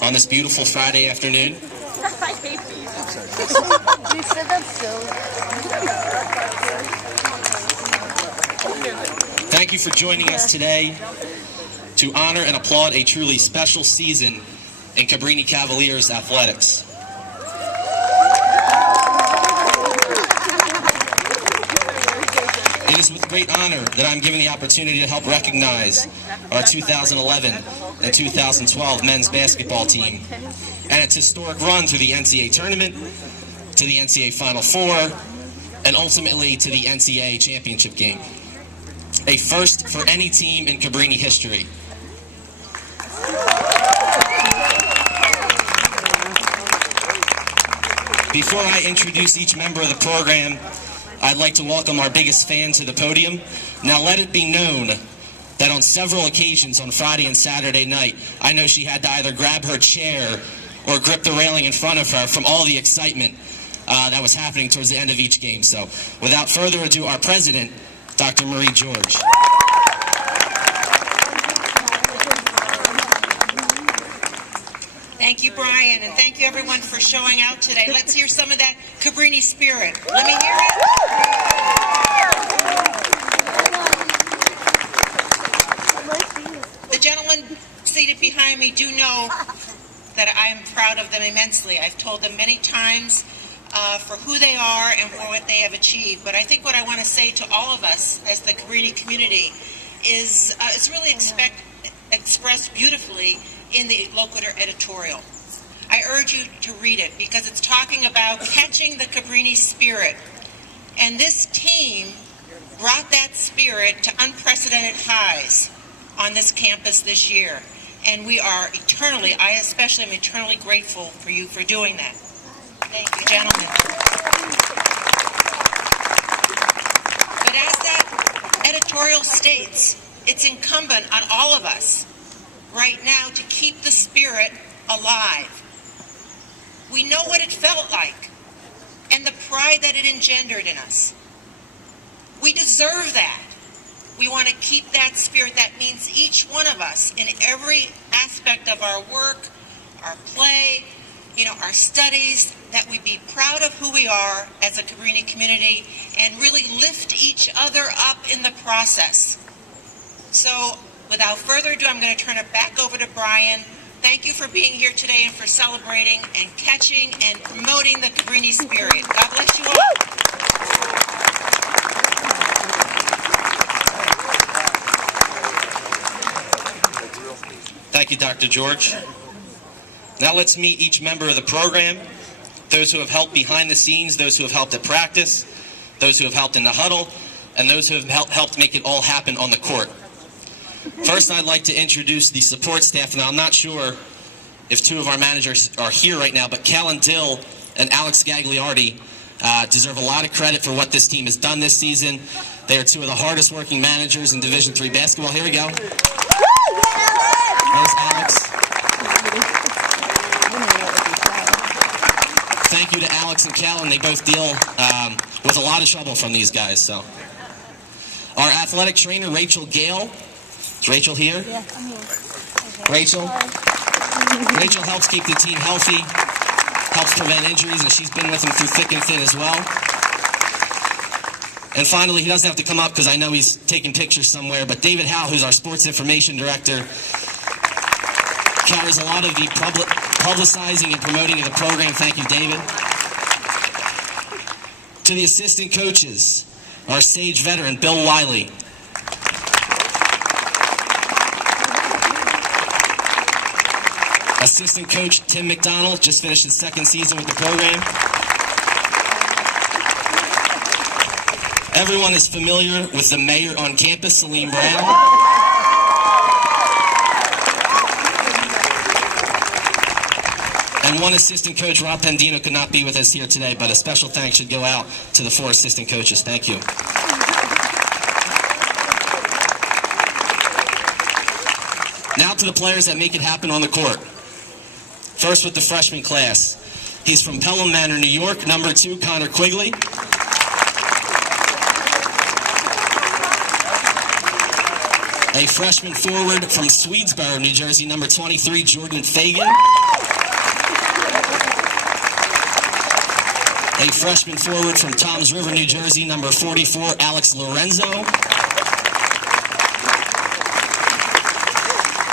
on this beautiful Friday afternoon. I hate these. You said that's silly. Thank you for joining us today to honor and applaud a truly special season in Cabrini Cavaliers athletics. It is with great honor that I'm given the opportunity to help recognize our 2011 and 2012 men's basketball team and its historic run through the NCAA tournament, to the NCAA Final Four, and ultimately to the NCAA championship game. A first for any team in Cabrini history. Before I introduce each member of the program, I'd like to welcome our biggest fan to the podium. Now let it be known that on several occasions on Friday and Saturday night, I know she had to either grab her chair or grip the railing in front of her from all the excitement that was happening towards the end of each game. So without further ado, our president, Dr. Marie George. Thank you, Brian, and thank you everyone for showing out today. Let's hear some of that Cabrini spirit. Let me hear it. The gentlemen seated behind me do know that I am proud of them immensely. I've told them many times for who they are and for what they have achieved. But I think what I want to say to all of us as the Cabrini community is it's really expressed beautifully in the locator editorial. I urge you to read it because it's talking about catching the Cabrini spirit. And this team brought that spirit to unprecedented highs on this campus this year. And we are eternally, I especially am eternally grateful for you for doing that. Thank you, gentlemen. But as that editorial states, it's incumbent on all of us right now to keep the spirit alive. We know what it felt like and the pride that it engendered in us. We deserve that. We want to keep that spirit. That means each one of us in every aspect of our work, our play, our studies, that we be proud of who we are as a Cabrini community and really lift each other up in the process. So without further ado, I'm going to turn it back over to Brian. Thank you for being here today and for celebrating and catching and promoting the Cabrini spirit. God bless you all. Thank you, Dr. George. Now let's meet each member of the program, those who have helped behind the scenes, those who have helped at practice, those who have helped in the huddle, and those who have helped make it all happen on the court. First, I'd like to introduce the support staff. Now, I'm not sure if two of our managers are here right now, but Callan Dill and Alex Gagliardi deserve a lot of credit for what this team has done this season. They are two of the hardest working managers in Division III basketball. Here we go. There's Alex. Thank you to Alex and Callan. They both deal with a lot of trouble from these guys. So, our athletic trainer, Rachel Gale. Is Rachel here? Yeah, I'm here. Okay. Rachel helps keep the team healthy, helps prevent injuries, and she's been with them through thick and thin as well. And finally, he doesn't have to come up because I know he's taking pictures somewhere, but David Howe, who's our sports information director, carries a lot of the publicizing and promoting of the program. Thank you, David. To the assistant coaches, our Sage veteran, Bill Wiley. Assistant coach Tim McDonald just finished his second season with the program. Everyone is familiar with the mayor on campus, Salim Brown. And one assistant coach, Rob Pendino, could not be with us here today, but a special thanks should go out to the 4 assistant coaches. Thank you. Now to the players that make it happen on the court. First with the freshman class. He's from Pelham Manor, New York, number 2, Connor Quigley. A freshman forward from Swedesboro, New Jersey, number 23, Jordan Fagan. A freshman forward from Toms River, New Jersey, number 44, Alex Lorenzo.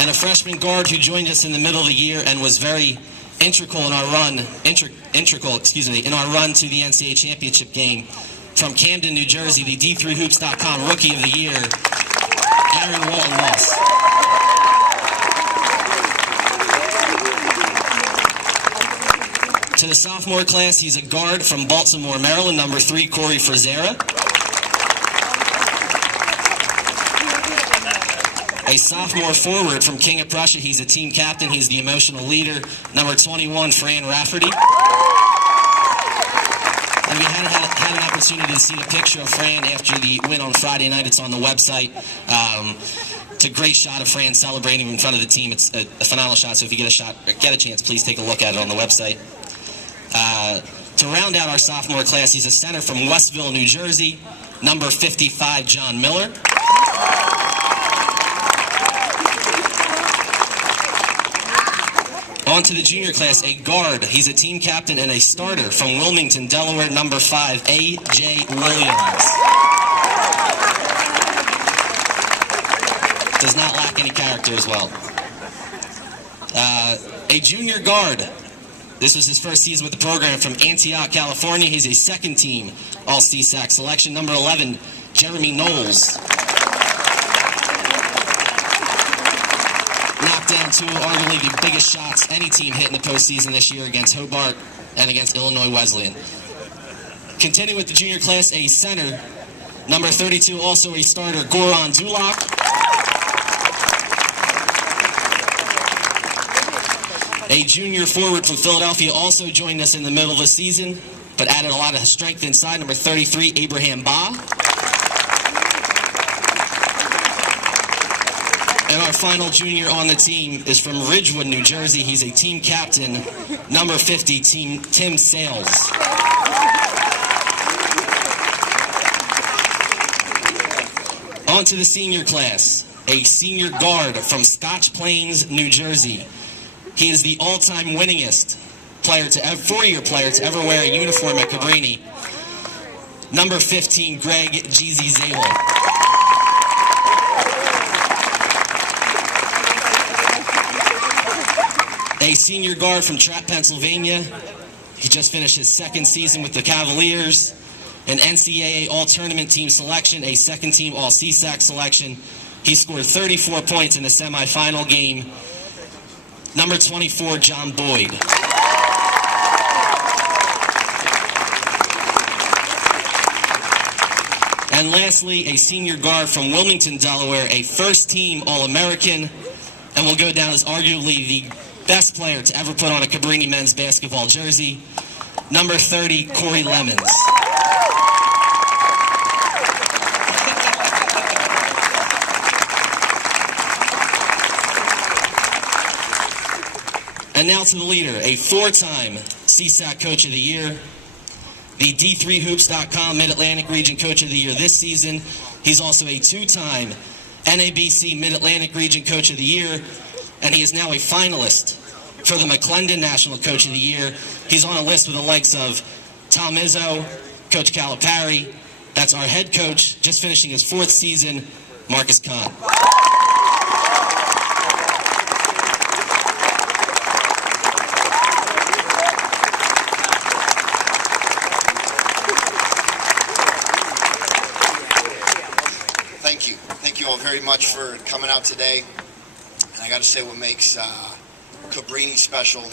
And a freshman guard who joined us in the middle of the year and was very integral in our run, in our run to the NCAA championship game, from Camden, New Jersey, the D3Hoops.com Rookie of the Year, Aaron Walton Moss. To the sophomore class, he's a guard from Baltimore, Maryland, number 3, Corey Frazera. A sophomore forward from King of Prussia, he's a team captain, he's the emotional leader, number 21, Fran Rafferty. And we had an opportunity to see the picture of Fran after the win on Friday night. It's on the website. It's a great shot of Fran celebrating in front of the team. It's a phenomenal shot, so if you get a chance, please take a look at it on the website. To round out our sophomore class, he's a center from Westville, New Jersey, number 55, John Miller. On to the junior class, a guard. He's a team captain and a starter from Wilmington, Delaware, number 5, A.J. Williams. Does not lack any character as well. A junior guard. This was his first season with the program, from Antioch, California. He's a second team All-CSAC selection, number 11, Jeremy Knowles. Knocked down two arguably the biggest shots any team hit in the postseason this year against Hobart and against Illinois Wesleyan. Continuing with the junior class, a center, number 32, also a starter, Goran Dulak. A junior forward from Philadelphia also joined us in the middle of the season, but added a lot of strength inside, number 33, Abraham Ba. And our final junior on the team is from Ridgewood, New Jersey. He's a team captain, number 50, Tim Sales. On to the senior class, a senior guard from Scotch Plains, New Jersey. He is the all-time winningest four-year player to ever wear a uniform at Cabrini, number 15, Greg Jeezy Zabel. A senior guard from Trapp, Pennsylvania. He just finished his second season with the Cavaliers, an NCAA All-Tournament team selection, a second-team All-CSAC selection. He scored 34 points in the semifinal game. Number 24, John Boyd. And lastly, a senior guard from Wilmington, Delaware, a first-team All-American, and will go down as arguably the best player to ever put on a Cabrini men's basketball jersey, number 30, Corey Lemons. And now to the leader, a four-time CSAC Coach of the Year, the D3Hoops.com Mid-Atlantic Region Coach of the Year this season. He's also a two-time NABC Mid-Atlantic Region Coach of the Year, and he is now a finalist for the McClendon National Coach of the Year. He's on a list with the likes of Tom Izzo, Coach Calipari. That's our head coach, just finishing his fourth season, Marcus Kahn. Thank you all very much for coming out today. And I got to say, what makes Cabrini special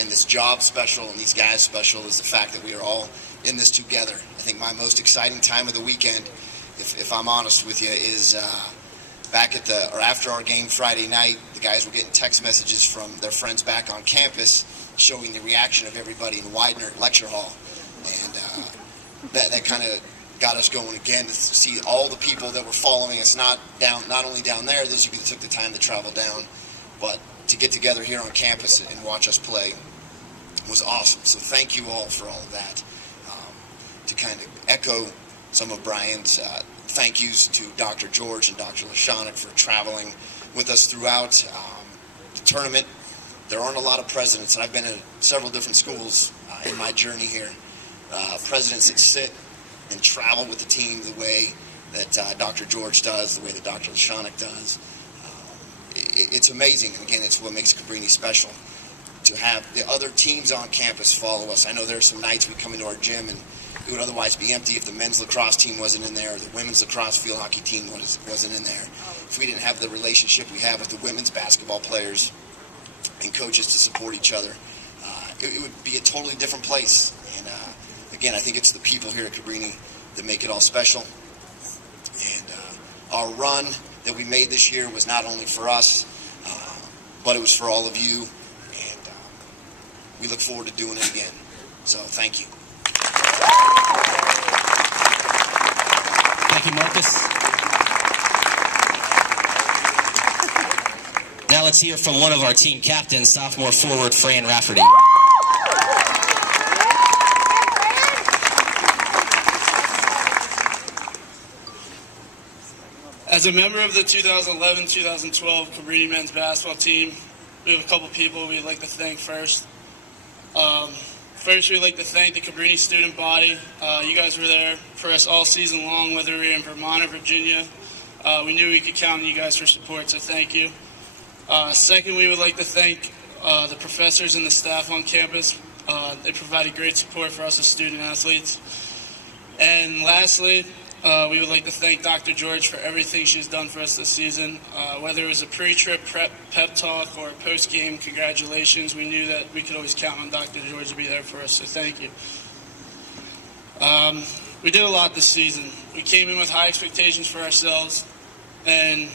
and this job special and these guys special is the fact that we are all in this together. I think my most exciting time of the weekend, if I'm honest with you, is back at after our game Friday night. The guys were getting text messages from their friends back on campus showing the reaction of everybody in Widener Lecture Hall, and that kind of got us going again, to see all the people that were following us, not only down there, those who took the time to travel down, but to get together here on campus and watch us play was awesome. So thank you all for all of that. To kind of echo some of Brian's thank yous to Dr. George and Dr. Lashonic for traveling with us throughout the tournament. There aren't a lot of presidents, and I've been at several different schools in my journey here, presidents that sit and travel with the team the way that Dr. George does, the way that Dr. Lashonic does. It's amazing. Again, it's what makes Cabrini special, to have the other teams on campus follow us. I know there are some nights we come into our gym and it would otherwise be empty if the men's lacrosse team wasn't in there, or the women's lacrosse field hockey team wasn't in there. If we didn't have the relationship we have with the women's basketball players and coaches to support each other, it would be a totally different place. And again, I think it's the people here at Cabrini that make it all special. And our run that we made this year was not only for us, but it was for all of you. And we look forward to doing it again. So thank you. Thank you, Marcus. Now let's hear from one of our team captains, sophomore forward Fran Rafferty. As a member of the 2011-2012 Cabrini men's basketball team, we have a couple people we'd like to thank first. First, we'd like to thank the Cabrini student body. You guys were there for us all season long, whether we were in Vermont or Virginia. We knew we could count on you guys for support, so thank you. Second, we would like to thank the professors and the staff on campus. They provided great support for us as student athletes. And lastly, we would like to thank Dr. George for everything she's done for us this season. Whether it was a pre-trip pep talk or a post-game congratulations, we knew that we could always count on Dr. George to be there for us, so thank you. We did a lot this season. We came in with high expectations for ourselves, and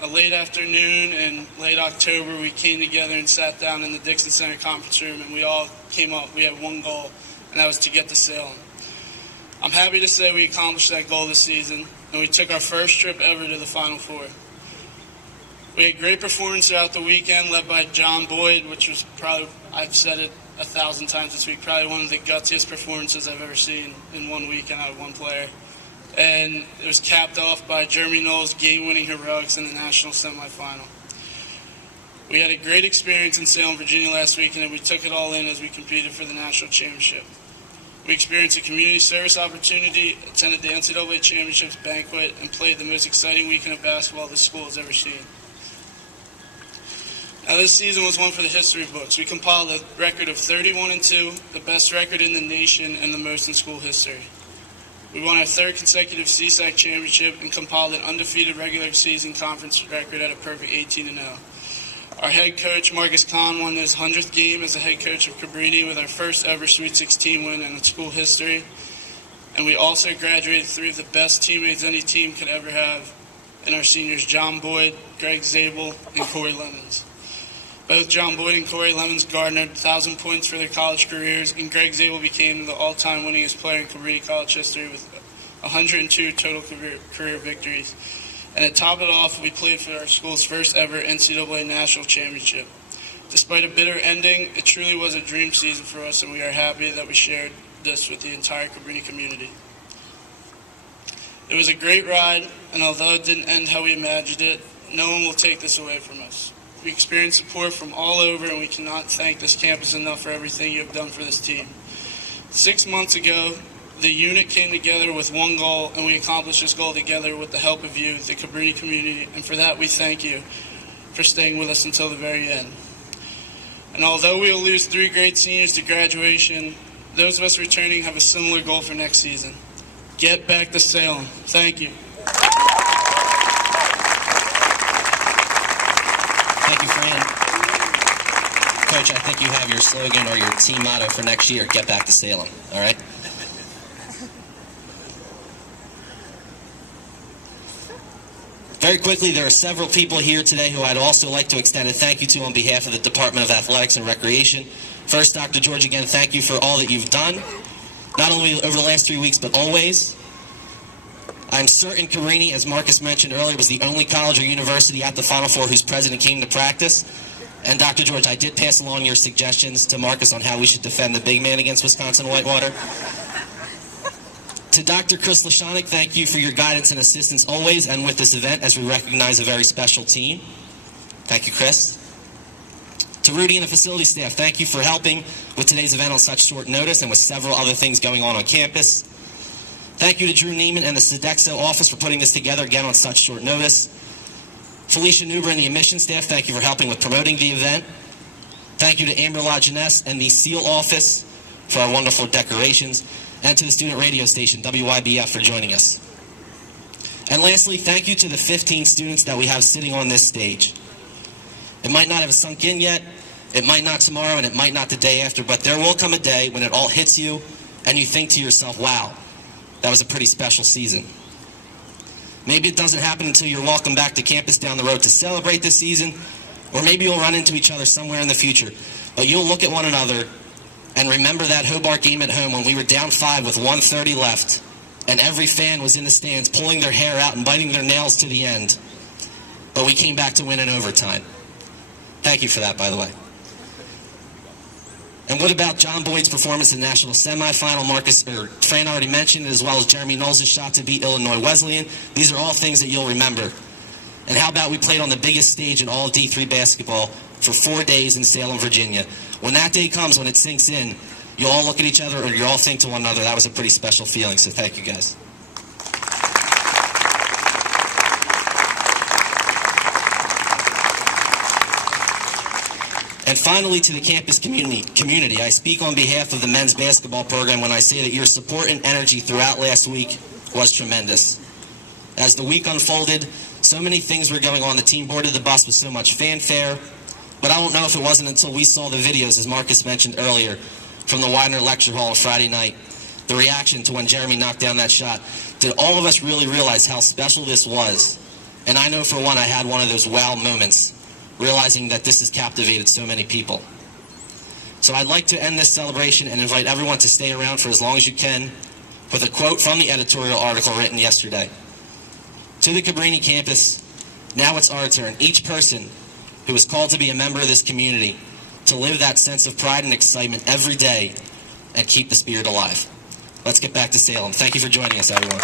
a late afternoon in late October, we came together and sat down in the Dixon Center conference room, and we all came up. We had one goal, and that was to get to Salem. I'm happy to say we accomplished that goal this season, and we took our first trip ever to the Final Four. We had great performance throughout the weekend, led by John Boyd, which was probably, I've said it 1,000 times this week, probably one of the gutsiest performances I've ever seen in one weekend out of one player. And it was capped off by Jeremy Knowles' game-winning heroics in the national semifinal. We had a great experience in Salem, Virginia last weekend, and we took it all in as we competed for the national championship. We experienced a community service opportunity, attended the NCAA Championships banquet, and played the most exciting weekend of basketball this school has ever seen. Now, this season was one for the history books. We compiled a record of 31-2, the best record in the nation and the most in school history. We won our third consecutive CSAC championship and compiled an undefeated regular season conference record at a perfect 18-0. Our head coach, Marcus Kahn, won his 100th game as the head coach of Cabrini with our first ever Sweet 16 win in school history. And we also graduated three of the best teammates any team could ever have in our seniors, John Boyd, Greg Zabel, and Corey Lemons. Both John Boyd and Corey Lemons garnered 1,000 points for their college careers, and Greg Zabel became the all-time winningest player in Cabrini College history with 102 total career victories. And to top it off, we played for our school's first ever NCAA National Championship. Despite a bitter ending, it truly was a dream season for us, and we are happy that we shared this with the entire Cabrini community. It was a great ride, and although it didn't end how we imagined it, no one will take this away from us. We experienced support from all over, and we cannot thank this campus enough for everything you have done for this team. 6 months ago, the unit came together with one goal, and we accomplished this goal together with the help of you, the Cabrini community, and for that we thank you for staying with us until the very end. And although we will lose 3 great seniors to graduation, those of us returning have a similar goal for next season. Get back to Salem. Thank you. Thank you, Fran. Coach, I think you have your slogan or your team motto for next year, get back to Salem, all right? Very quickly, there are several people here today who I'd also like to extend a thank you to on behalf of the Department of Athletics and Recreation. First, Dr. George, again, thank you for all that you've done, not only over the last 3 weeks, but always. I'm certain Cabrini, as Marcus mentioned earlier, was the only college or university at the Final Four whose president came to practice. And Dr. George, I did pass along your suggestions to Marcus on how we should defend the big man against Wisconsin Whitewater. To Dr. Chris Lashonik, thank you for your guidance and assistance always and with this event as we recognize a very special team. Thank you, Chris. To Rudy and the facility staff, thank you for helping with today's event on such short notice and with several other things going on campus. Thank you to Drew Neiman and the Sodexo office for putting this together again on such short notice. Felicia Nuber and the admissions staff, thank you for helping with promoting the event. Thank you to Amber LaJeunesse and the SEAL office for our wonderful decorations, and to the student radio station, WYBF, for joining us. And lastly, thank you to the 15 students that we have sitting on this stage. It might not have sunk in yet, it might not tomorrow, and it might not the day after, but there will come a day when it all hits you and you think to yourself, wow, that was a pretty special season. Maybe it doesn't happen until you're walking back to campus down the road to celebrate this season, or maybe you'll run into each other somewhere in the future. But you'll look at one another and remember that Hobart game at home when we were down 5 with 1:30 left, and every fan was in the stands pulling their hair out and biting their nails to the end. But we came back to win in overtime. Thank you for that, by the way. And what about John Boyd's performance in the national semifinal? Fran already mentioned it, as well as Jeremy Knowles' shot to beat Illinois Wesleyan. These are all things that you'll remember. And how about we played on the biggest stage in all of D3 basketball for 4 days in Salem, Virginia. When that day comes, when it sinks in, you'll all look at each other or you'll all think to one another, that was a pretty special feeling, so thank you guys. And finally, to the campus community, I speak on behalf of the men's basketball program when I say that your support and energy throughout last week was tremendous. As the week unfolded, so many things were going on. The team boarded the bus with so much fanfare, but I don't know if it wasn't until we saw the videos, as Marcus mentioned earlier, from the Widener Lecture Hall on Friday night, the reaction to when Jeremy knocked down that shot, did all of us really realize how special this was. And I know for one, I had one of those wow moments, realizing that this has captivated so many people. So I'd like to end this celebration and invite everyone to stay around for as long as you can with a quote from the editorial article written yesterday. To the Cabrini campus, now it's our turn. Each person who is called to be a member of this community to live that sense of pride and excitement every day and keep the spirit alive. Let's get back to Salem. Thank you for joining us, everyone.